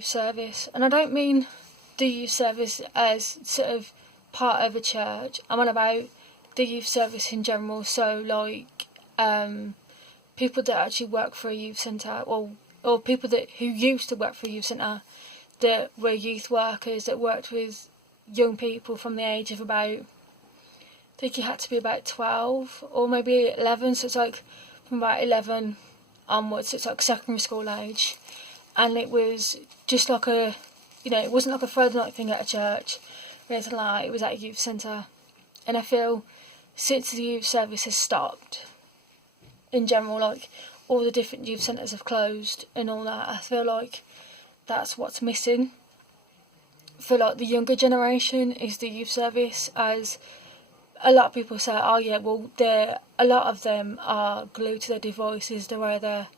youth service, and I don't mean the youth service as sort of part of a church. I'm on about the youth service in general. So like people that actually work for a youth centre, or people who used to work for a youth centre, that were youth workers that worked with young people from the age of about, I think you had to be about 12 or maybe 11, so it's like from about 11 onwards, so it's like secondary school age. And it was just like it wasn't like a Friday night thing at a church or anything like that. It was at a youth centre. And I feel since the youth service has stopped, in general, like all the different youth centres have closed and all that, I feel like that's what's missing for like the younger generation is the youth service. As a lot of people say, oh yeah, well a lot of them are glued to their devices. They're either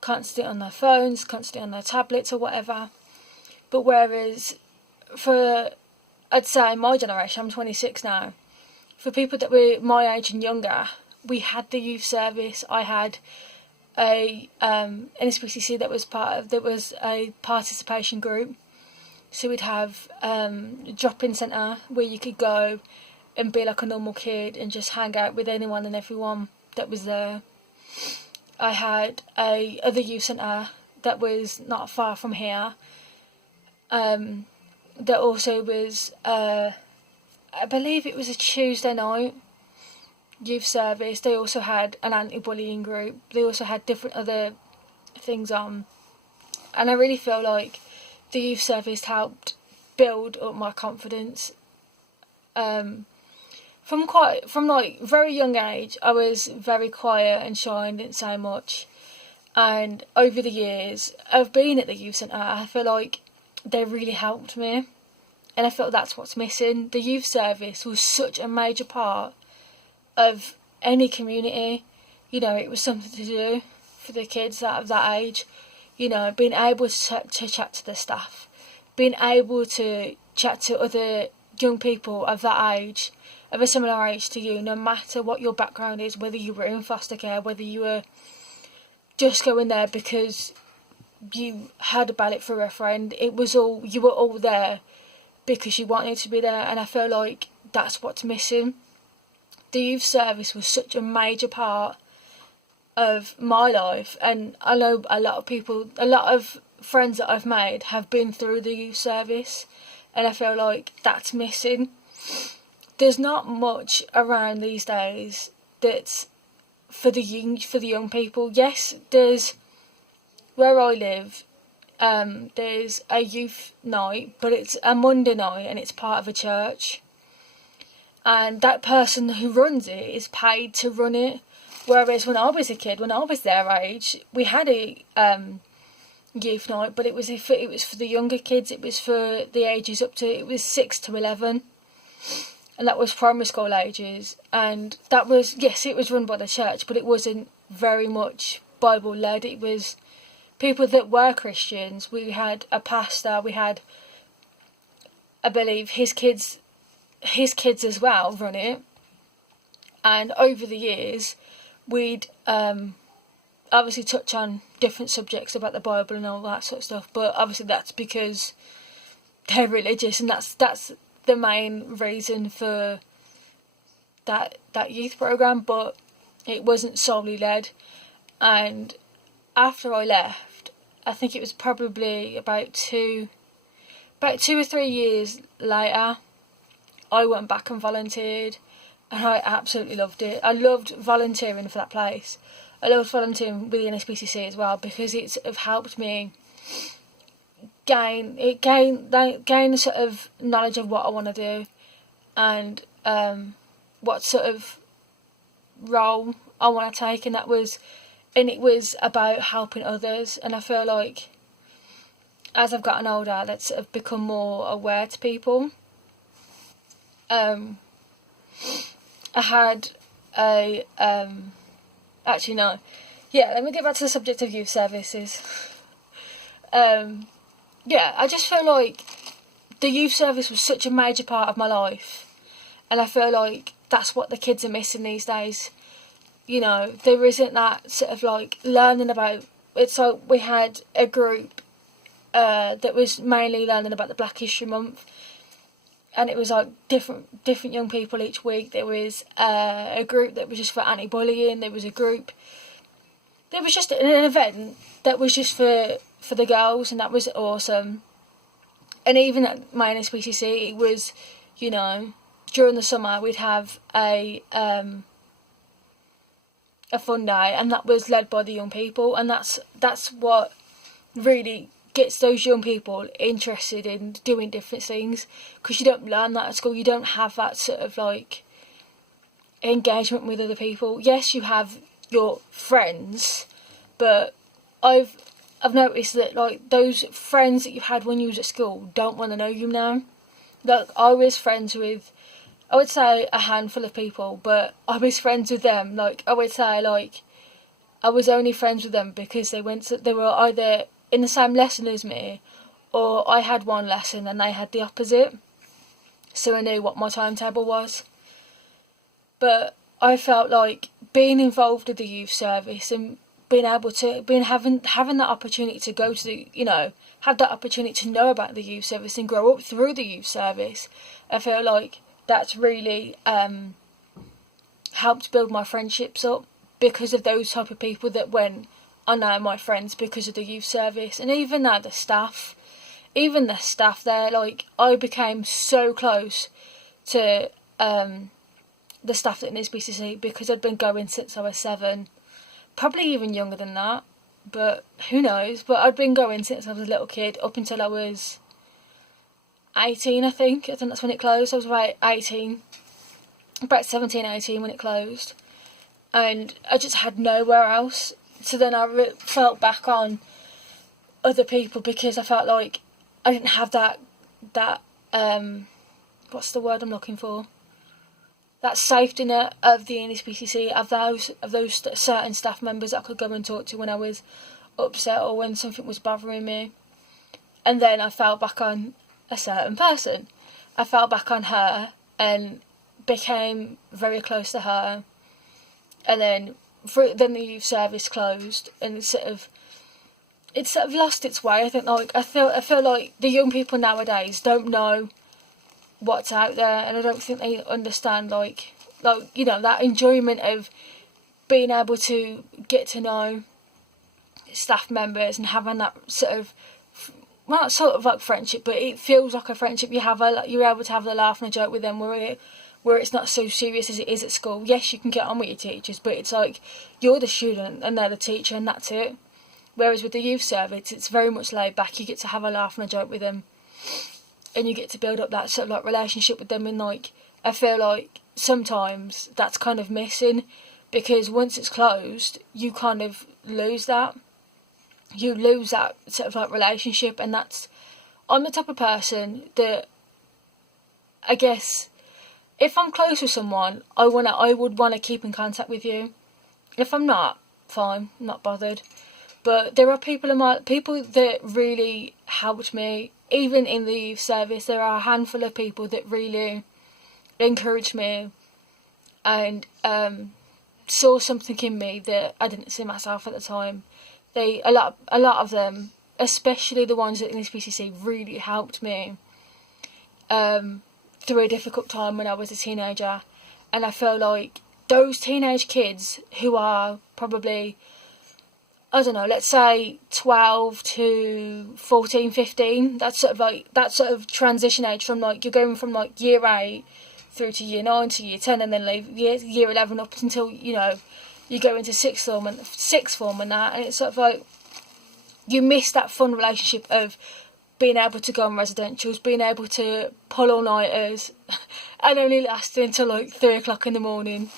constantly on their phones, constantly on their tablets or whatever. But whereas for, I'd say my generation, I'm 26 now, for people that were my age and younger, we had the youth service. I had a NSPCC that was a participation group. So we'd have a drop-in centre where you could go and be like a normal kid and just hang out with anyone and everyone that was there. I had a other youth centre that was not far from here. That also was, I believe it was a Tuesday night youth service. They also had an anti-bullying group. They also had different other things on. And I really feel like the youth service helped build up my confidence. From like very young age, I was very quiet and shy and didn't say much. And over the years of being at the youth centre, I feel like they really helped me. And I feel that's what's missing. The youth service was such a major part of any community. You know, it was something to do for the kids of that age. You know, being able to chat to the staff, being able to chat to other young people of that age, of a similar age to you, no matter what your background is, whether you were in foster care, whether you were just going there because you heard about it through a friend. You were all there because you wanted to be there, and I feel like that's what's missing. The youth service was such a major part of my life, and I know a lot of friends that I've made have been through the youth service, and I feel like that's missing. There's not much around these days that's for the young people. Yes, there's, where I live, there's a youth night, but it's a Monday night and it's part of a church. And that person who runs it is paid to run it. Whereas when I was a kid, when I was their age, we had a youth night, but it was for the younger kids. It was for the ages it was 6 to 11. And that was primary school ages. And that was, yes, it was run by the church, but it wasn't very much Bible-led. It was people that were Christians. We had a pastor, we had, I believe, his kids as well run it. And over the years, we'd obviously touch on different subjects about the Bible and all that sort of stuff. But obviously that's because they're religious, and that's the main reason for that youth programme. But it wasn't solely led. And after I left, I think it was probably about two or 3 years later, I went back and volunteered, and I absolutely loved it. I loved volunteering for that place. I loved volunteering with the NSPCC as well, because it's helped me gain sort of knowledge of what I want to do, and what sort of role I want to take, and it was about helping others. And I feel like as I've gotten older, that's sort of become more aware to people. I had actually no, yeah. Let me get back to the subject of youth services. Yeah, I just feel like the youth service was such a major part of my life, and I feel like that's what the kids are missing these days. You know, there isn't that sort of like learning about. It's like we had a group that was mainly learning about the Black History Month, and it was like different young people each week. There was a group that was just for anti-bullying. There was a group. There was just an event that was just for the girls, and that was awesome. And even at my NSPCC, it was, you know, during the summer we'd have a fun day, and that was led by the young people, and that's what really gets those young people interested in doing different things, because you don't learn that at school. You don't have that sort of like engagement with other people. Yes, you have your friends, but I've noticed that like those friends that you had when you was at school don't want to know you now. Like I was friends with, I would say, a handful of people, but I was friends with them. Like I would say, like I was only friends with them because they were either in the same lesson as me, or I had one lesson and they had the opposite, so I knew what my timetable was. But I felt like being involved with the youth service and being able to having that opportunity to go to the, you know, have that opportunity to know about the youth service and grow up through the youth service, I feel like that's really helped build my friendships up, because of those type of people that went are now my friends because of the youth service. And even now the staff there, like I became so close to the staff at NSPCC because I'd been going since I was 7, probably even younger than that, but who knows. But I'd been going since I was a little kid up until I was 18, I think that's when it closed. I was about 18, about 17, 18 when it closed, and I just had nowhere else. So then I felt back on other people, because I felt like I didn't have that what's the word I'm looking for? That safety net of the NSPCC, of those certain staff members that I could go and talk to when I was upset or when something was bothering me. And then I fell back on a certain person. I fell back on her and became very close to her. And then the youth service closed, and it's sort of lost its way. I think like I feel like the young people nowadays don't know what's out there, and I don't think they understand like you know, that enjoyment of being able to get to know staff members and having that sort of, well, not sort of like friendship, but it feels like a friendship. You're able to have the laugh and a joke with them, where it's not so serious as it is at school. Yes, you can get on with your teachers, but it's like you're the student and they're the teacher, and that's it. Whereas with the youth service, it's very much laid back. You get to have a laugh and a joke with them, and you get to build up that sort of like relationship with them. And like I feel like sometimes that's kind of missing, because once it's closed, you kind of lose that. You lose that sort of like relationship, and I'm the type of person that, I guess, if I'm close with someone, I would want to keep in contact with you. If I'm not, fine, not bothered. But there are people that really helped me, even in the youth service. There are a handful of people that really encouraged me and saw something in me that I didn't see myself at the time. A lot of them, especially the ones at NSPCC, really helped me through a difficult time when I was a teenager. And I feel like those teenage kids who are probably, I don't know, let's say 12 to 14, 15, that's sort of transition age from like, you're going from like year 8 through to year 9 to year 10, and then leave year 11 up until, you know, you go into sixth form and that, and it's sort of like you miss that fun relationship of being able to go on residentials, being able to pull all-nighters and only lasting until like 3 o'clock in the morning.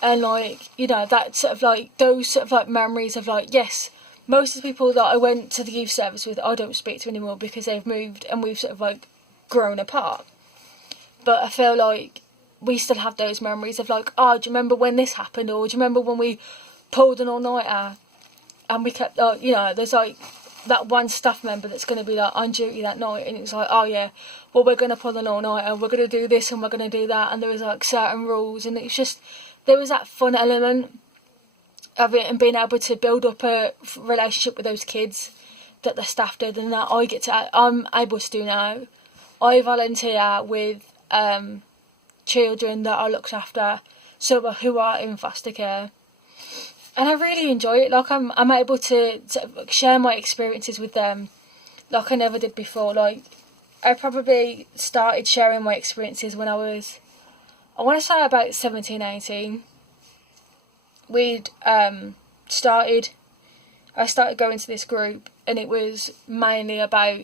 And like, you know, that sort of like, those sort of like memories of like, yes, most of the people that I went to the youth service with, I don't speak to anymore because they've moved and we've sort of like grown apart. But I feel like we still have those memories of like, oh, do you remember when this happened? Or do you remember when we pulled an all-nighter and we kept, you know, there's like that one staff member that's going to be like on duty that night, and it's like, oh yeah, well, we're going to pull an all-nighter, we're going to do this and we're going to do that, and there was like certain rules, and it's just, there was that fun element of it, and being able to build up a relationship with those kids that the staff did, and that I'm able to do now. I volunteer with children that are looked after, so who are in foster care, and I really enjoy it. Like I'm able to share my experiences with them, like I never did before. Like I probably started sharing my experiences when I was, I want to say about 17, 18. I started going to this group, and it was mainly about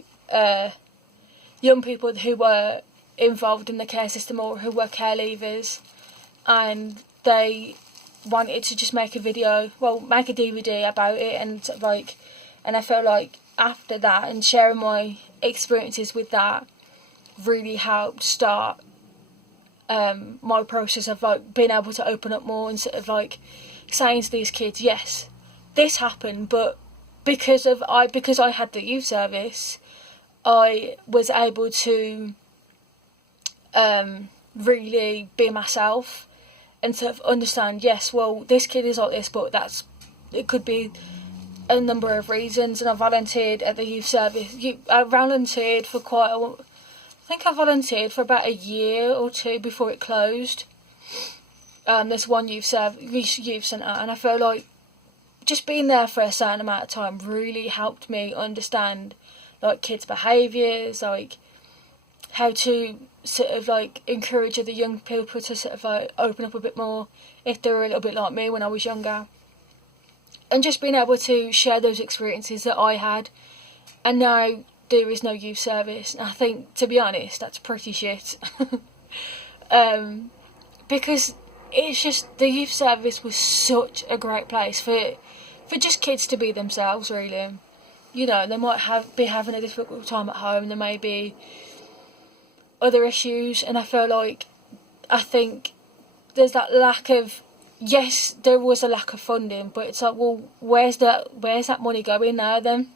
young people who were involved in the care system or who were care leavers, and they wanted to just make a DVD about it, and and I felt like after that and sharing my experiences with that really helped start my process of being able to open up more and sort of saying to these kids, yes, this happened, but because I had the youth service, I was able to really be myself and sort of understand, yes, well, this kid is like this, but it could be a number of reasons. And I volunteered at the youth service. I volunteered for I volunteered for about a year or two before it closed. There's one youth centre, and I feel like just being there for a certain amount of time really helped me understand kids' behaviours, how to sort of encourage other young people to sort of open up a bit more if they were a little bit like me when I was younger, and just being able to share those experiences that I had. And now there is no youth service, and I think, to be honest, that's pretty shit. Because it's just, the youth service was such a great place for just kids to be themselves, really. You know, they might be having a difficult time at home, there may be other issues, and I think there's that lack of, yes, there was a lack of funding, but it's like, well, where's that money going now then?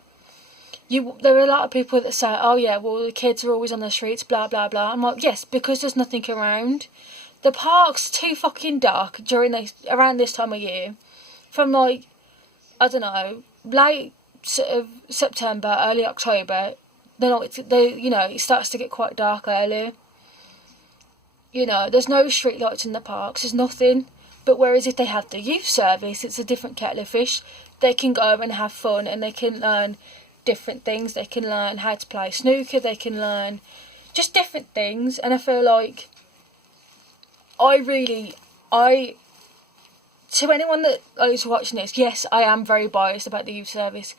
There are a lot of people that say, oh yeah, well, the kids are always on the streets, blah blah blah. I'm like, yes, because there's nothing around. The park's too fucking dark around this time of year, from I don't know, late sort of September, early October. It starts to get quite dark early. You know, there's no street lights in the parks, there's nothing. But whereas if they had the youth service, it's a different kettle of fish. They can go and have fun, and they can learn different things. They can learn how to play snooker, they can learn just different things. And I feel like to anyone that is watching this, yes, I am very biased about the youth service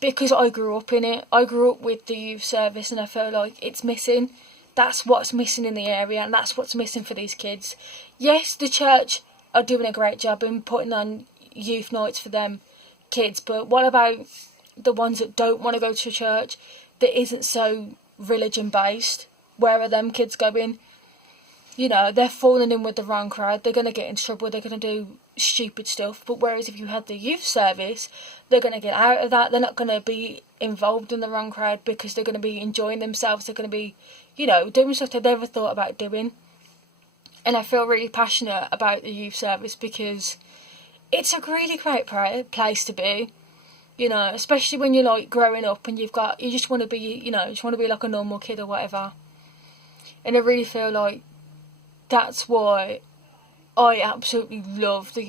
because I grew up in it. I grew up with the youth service, and I feel like it's missing. That's what's missing in the area, and that's what's missing for these kids. Yes, the church are doing a great job in putting on youth nights for them kids, but what about the ones that don't want to go to church, that isn't so religion based? Where are them kids going? You know, they're falling in with the wrong crowd, they're going to get in trouble, they're going to do stupid stuff. But whereas if you had the youth service, they're going to get out of that, they're not going to be involved in the wrong crowd because they're going to be enjoying themselves, they're going to be, doing stuff they never thought about doing. And I feel really passionate about the youth service because it's a really great place to be. Especially when you're growing up and you just want to be, like a normal kid or whatever. And I really feel like that's why I absolutely loved the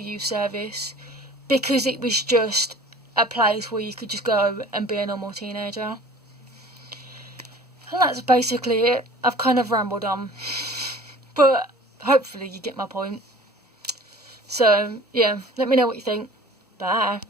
youth service, because it was just a place where you could just go and be a normal teenager. And that's basically it. I've kind of rambled on, but hopefully you get my point. So yeah, let me know what you think. Bye.